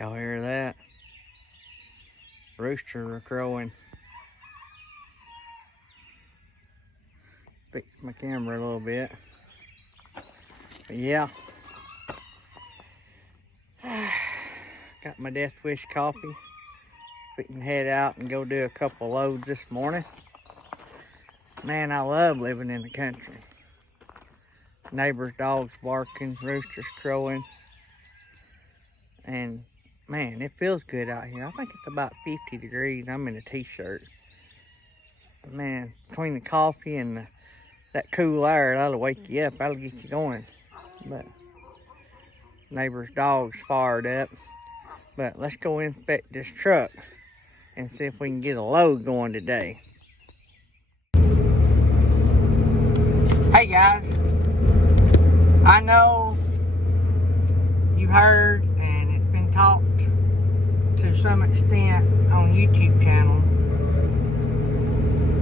Y'all hear that? Roosters are crowing. Fix my camera a little bit. But yeah. Got my Death Wish coffee. Fixing to head out and go do a couple loads this morning. Man, I love living in the country. Neighbors' dogs barking, roosters crowing. And man, it feels good out here. I think it's about 50 degrees. I'm in a t-shirt. Man, between the coffee and that cool air, that'll wake you up. That'll get you going. But neighbor's dog's fired up. But let's go inspect this truck and see if we can get a load going today. Hey guys, I know you've heard and it's been talked to some extent on YouTube channel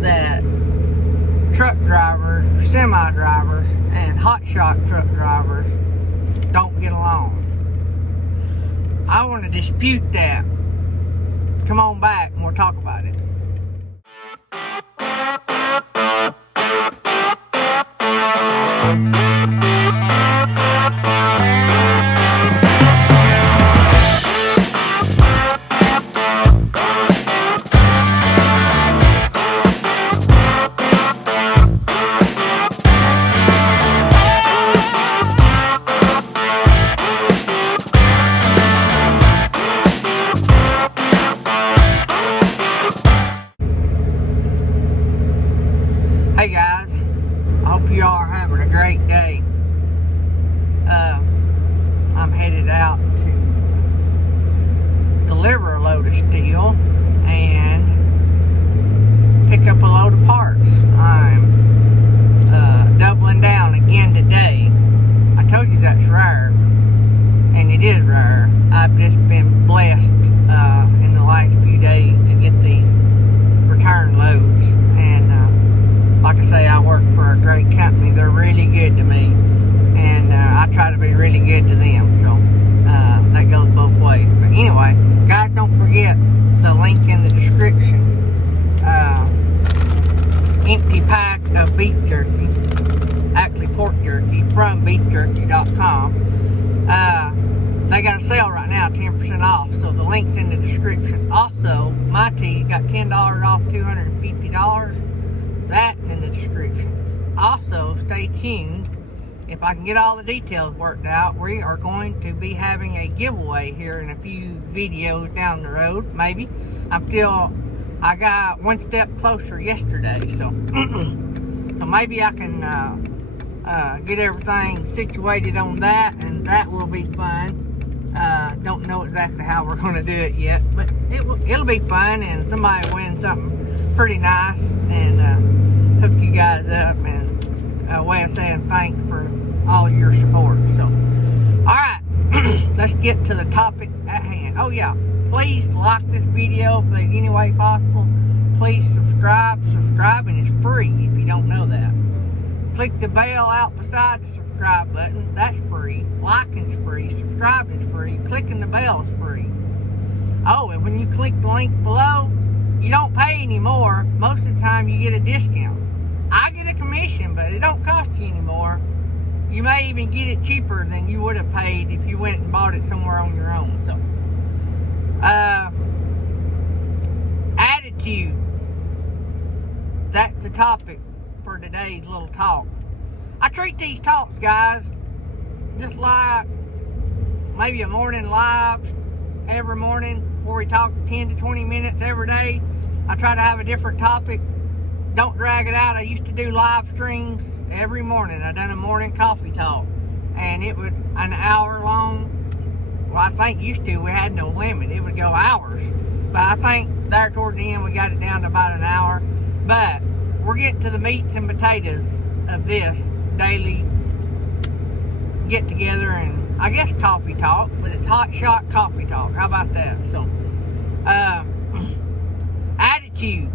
that truck drivers, semi drivers, and hotshot truck drivers don't get along. I want to dispute that. Come on back and we'll talk about it. Hey guys, I hope you all are having a great day. I'm headed out to deliver a load of steel and pick up a load of parts. I'm doubling down again today. I told you that's rare, and it is rare. I've just been blessed in the last few days to get these return loads, and like I say, I work for a great company. They're really good to me, and I try to be really good to them, so that goes both ways. But anyway, guys, don't forget the link in the description. Empty pack of beef jerky, actually pork jerky, from beefjerky.com. They got a sale right now, 10% off, so the link's in the description. Also, Mytee got $10 off $250. That's in the description. Also, stay tuned. If I can get all the details worked out, we are going to be having a giveaway here in a few videos down the road, maybe. I got one step closer yesterday, so so maybe I can get everything situated on that, and that will be fun. Don't know exactly how we're going to do it yet, but it'll be fun, and somebody will win something pretty nice, and hook you guys up, and a way of saying thanks for all your support. So, alright, let's get to the topic at hand. Oh yeah, please like this video if there's any way possible. Please subscribe. Subscribing is free if you don't know that. Click the bell out beside the subscribe button. That's free. Liking's free. Subscribing's free. Clicking the bell is free. Oh, and when you click the link below, you don't pay anymore. Most of the time you get a discount. I get a commission, but it don't cost you anymore. You may even get it cheaper than you would have paid if you went and bought it somewhere on your own. So, attitude. That's the topic for today's little talk. I treat these talks, guys, just like maybe a morning live every morning, where we talk 10 to 20 minutes every day. I try to have a different topic. Don't drag it out. I used to do live streams every morning. I done a morning coffee talk, and it was an hour long. Well, I think used to we had no limit. It would go hours, but I think there toward the end we got it down to about an hour. But we're getting to the meats and potatoes of this daily get together, and I guess coffee talk, but it's hotshot coffee talk. How about that? So, attitude.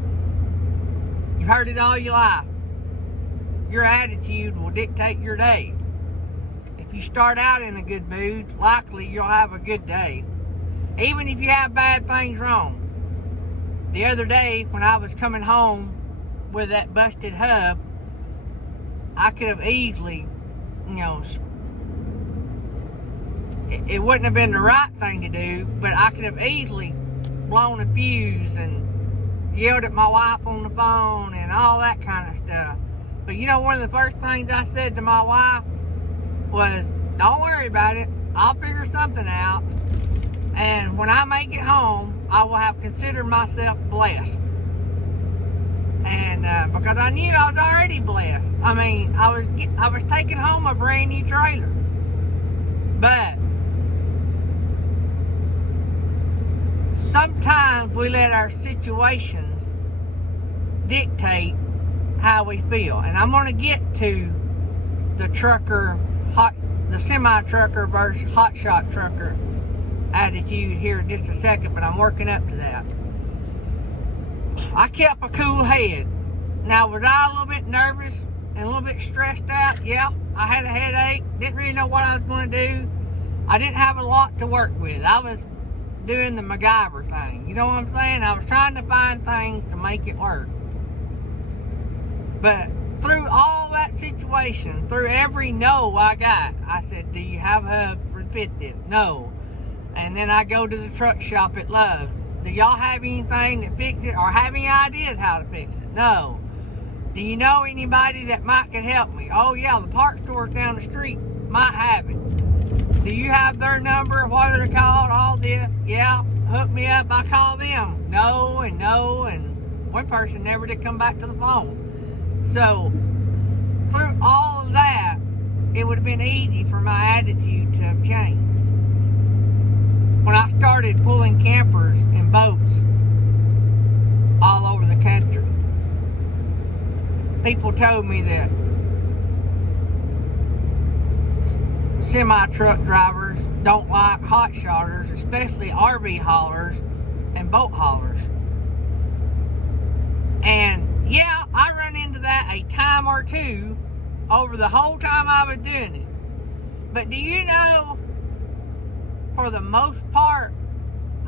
You've heard it all your life. Your attitude will dictate your day. If you start out in a good mood, likely you'll have a good day. even if you have bad things wrong. The other day, when I was coming home with that busted hub, I could have easily, it wouldn't have been the right thing to do, but I could have easily blown a fuse and yelled at my wife on the phone and all that kind of stuff. But one of the first things I said to my wife was, don't worry about it. I'll figure something out. And when I make it home, I will have considered myself blessed. And because I knew I was already blessed. I mean, I was taking home a brand new trailer. But sometimes we let our situation dictate how we feel. And I'm going to get to the semi-trucker versus hotshot trucker attitude here in just a second, but I'm working up to that. I kept a cool head. Now, was I a little bit nervous and a little bit stressed out? Yeah, I had a headache. Didn't really know what I was going to do. I didn't have a lot to work with. I was doing the MacGyver thing. You know what I'm saying? I was trying to find things to make it work. But through all that situation, through every no I got, I said, do you have a hub to fit this? No. And then I go to the truck shop at Love's. Do y'all have anything that fix it, or have any ideas how to fix it? No. Do you know anybody that might could help me? Oh yeah, the parts stores down the street might have it. Do you have their number? What are they called? All this? Yeah. Hook me up. I call them. No, and one person never did come back to the phone. So through all of that, it would have been easy for my attitude to have changed. When I started pulling campers and boats all over the country, people told me that semi-truck drivers don't like hot shotters, especially RV haulers and boat haulers. And yeah, I run into that a time or two over the whole time I was doing it. But do you know, for the most part,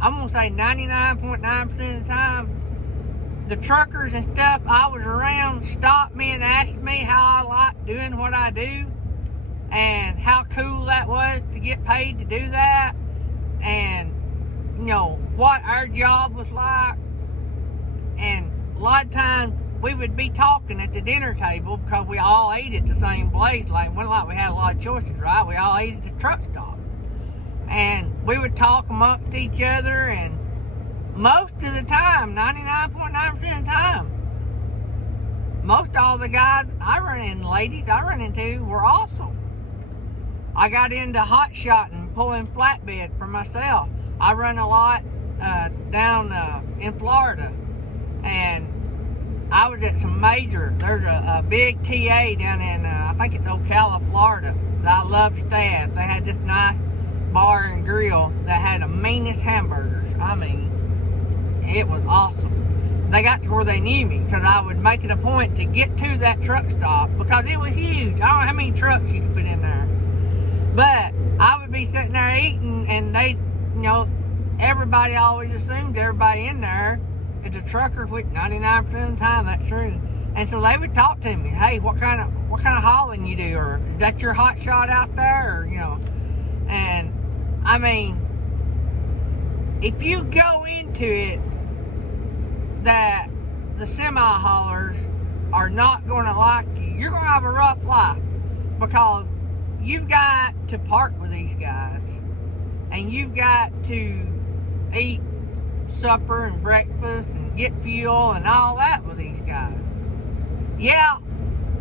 I'm going to say 99.9% of the time, the truckers and stuff I was around stopped me and asked me how I liked doing what I do and how cool that was to get paid to do that, and what our job was like. And a lot of times we would be talking at the dinner table because we all ate at the same place. Like, it wasn't like we had a lot of choices, right? We all ate at the truck stop. And we would talk amongst each other, and most of the time, 99.9% of the time, most all the guys I run into, ladies I run into, were awesome. I got into hot shotting, pulling flatbed for myself. I run a lot down in Florida, and I was at some there's a big TA down in, I think it's Ocala, Florida, that I love staff. They had this nice bar and grill that had the meanest hamburgers. I mean, it was awesome. They got to where they knew me because I would make it a point to get to that truck stop because it was huge. I don't know how many trucks you could put in there. But I would be sitting there eating, and they, everybody always assumed everybody in there is a trucker, which 99% of the time that's true. And so they would talk to me, hey, what kind of hauling you do, or is that your hot shot out there, or and I mean, if you go into it that the semi-haulers are not going to like you, you're going to have a rough life, because you've got to park with these guys, and you've got to eat supper and breakfast and get fuel and all that with these guys. Yeah,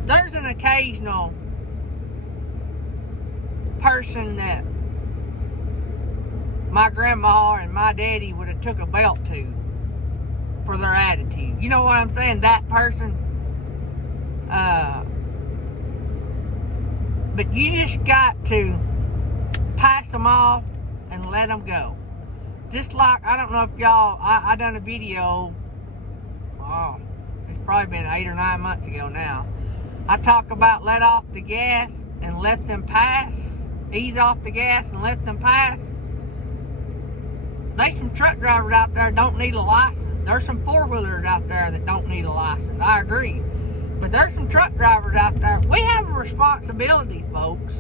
there's an occasional person that my grandma and my daddy would have took a belt to for their attitude. You know what I'm saying? That person. But you just got to pass them off and let them go. Just like, I don't know if y'all, I done a video, it's probably been 8 or 9 months ago now. I talk about let off the gas and let them pass. Ease off the gas and let them pass. there's some truck drivers out there that don't need a license. There's some four-wheelers out there that don't need a license. I agree. But there's some truck drivers out there. We have a responsibility, folks,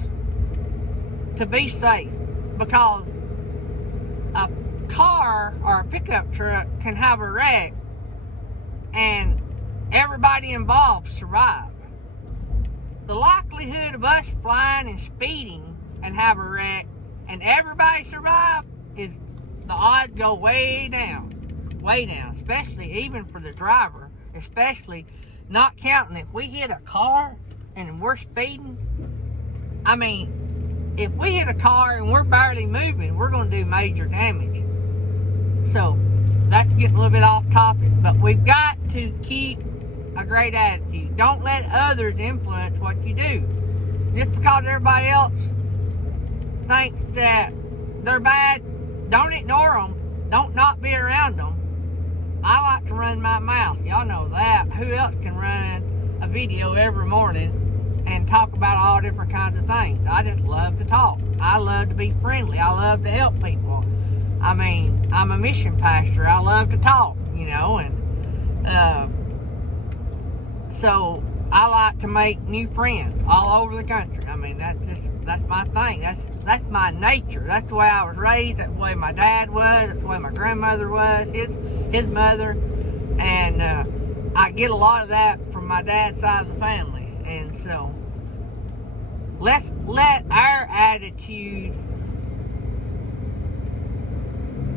to be safe, because a car or a pickup truck can have a wreck and everybody involved survive. The likelihood of us flying and speeding and have a wreck and everybody survive, is the odds go way down, especially even for the driver, especially not counting if we hit a car and we're speeding. I mean, if we hit a car and we're barely moving, we're going to do major damage. So that's getting a little bit off topic, but we've got to keep a great attitude. Don't let others influence what you do. Just because everybody else thinks that they're bad, don't ignore them. Don't not be around them. I like to run my mouth. Y'all know that. Who else can run a video every morning and talk about all different kinds of things? I just love to talk. I love to be friendly. I love to help people. I mean, I'm a mission pastor. I love to talk, you know, and so I like to make new friends all over the country. I mean, that's my thing. That's my nature. That's the way I was raised. That's the way my dad was. That's the way my grandmother was. His mother, and I get a lot of that from my dad's side of the family. And so let's let our attitude,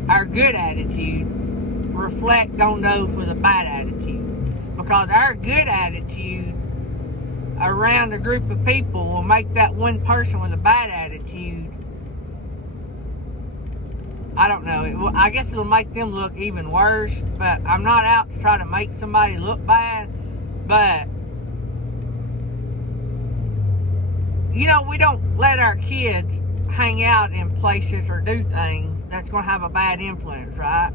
our good attitude, reflect on those with a bad attitude, because our good attitude around a group of people will make that one person with a bad attitude, I don't know, I guess it'll make them look even worse. But I'm not out to try to make somebody look bad, but you know, we don't let our kids hang out in places or do things that's going to have a bad influence, right?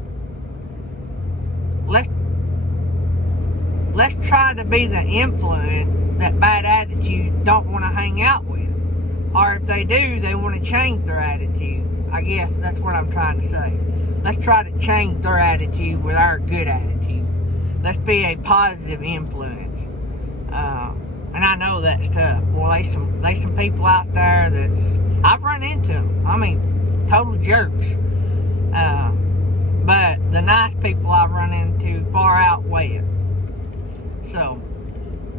Let's try to be the influence that bad attitude don't want to hang out with. Or if they do, they want to change their attitude. I guess that's what I'm trying to say. Let's try to change their attitude with our good attitude. Let's be a positive influence. And I know that's tough. Well, there's some people out there that's, I've run into them. I mean, total jerks. But the nice people I've run into far outweigh it. So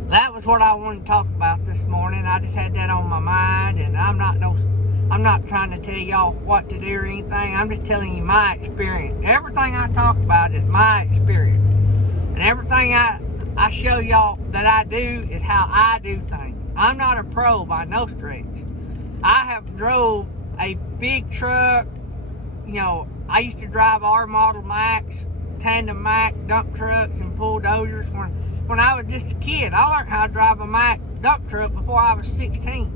that was what I wanted to talk about this morning. I just had that on my mind, and I'm not trying to tell y'all what to do or anything. I'm just telling you my experience. Everything I talk about is my experience, and everything I show y'all that I do is how I do things. I'm not a pro by no stretch. I have drove a big truck. You know, I used to drive R model Max, tandem Mac dump trucks and bulldozers when I was just a kid. I learned how to drive a Mack dump truck before I was 16.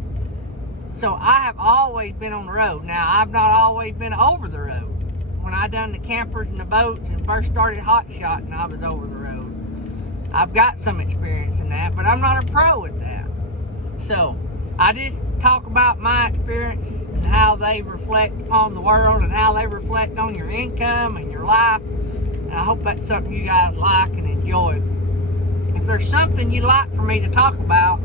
So I have always been on the road. Now, I've not always been over the road. When I done the campers and the boats and first started Hotshotting, I was over the road. I've got some experience in that, but I'm not a pro at that. So I just talk about my experiences and how they reflect upon the world and how they reflect on your income and your life. And I hope that's something you guys like and enjoy. If there's something you'd like for me to talk about,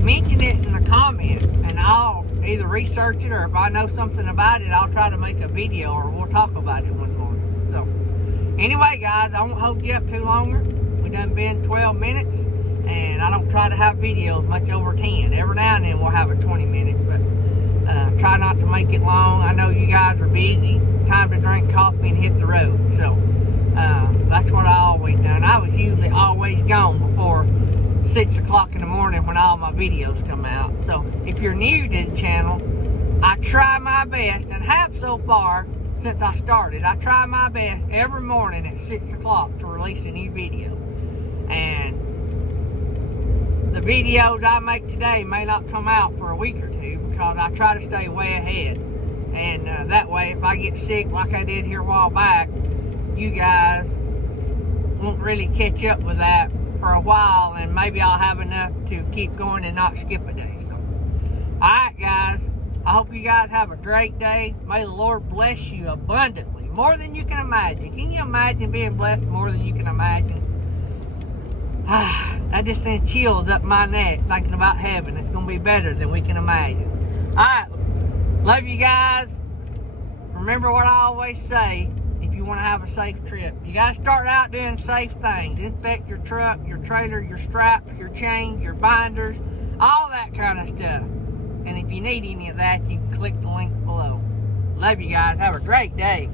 mention it in the comments, and I'll either research it, or if I know something about it, I'll try to make a video, or we'll talk about it one morning. So anyway, guys, I won't hold you up too longer. We done been 12 minutes, and I don't try to have videos much over 10. Every now and then we'll have a 20 minute, but try not to make it long. I know you guys are busy. Time to drink coffee and hit the road. So that's what I always done. I was usually always gone before 6 o'clock in the morning when all my videos come out. So if you're new to the channel, I try my best, and have so far since I started. I try my best every morning at 6 o'clock to release a new video. And the videos I make today may not come out for a week or two, because I try to stay way ahead. And that way, if I get sick like I did here a while back, you guys won't really catch up with that for a while, and maybe I'll have enough to keep going and not skip a day. So, alright guys, I hope you guys have a great day. May the Lord bless you abundantly. more than you can imagine. Can you imagine being blessed more than you can imagine? That just sends chills up my neck thinking about heaven. It's going to be better than we can imagine. Alright, love you guys. Remember what I always say, if you want to have a safe trip, you got to start out doing safe things. Inspect your truck, your trailer, your straps, your chains, your binders, all that kind of stuff. And if you need any of that, you can click the link below. Love you guys. Have a great day.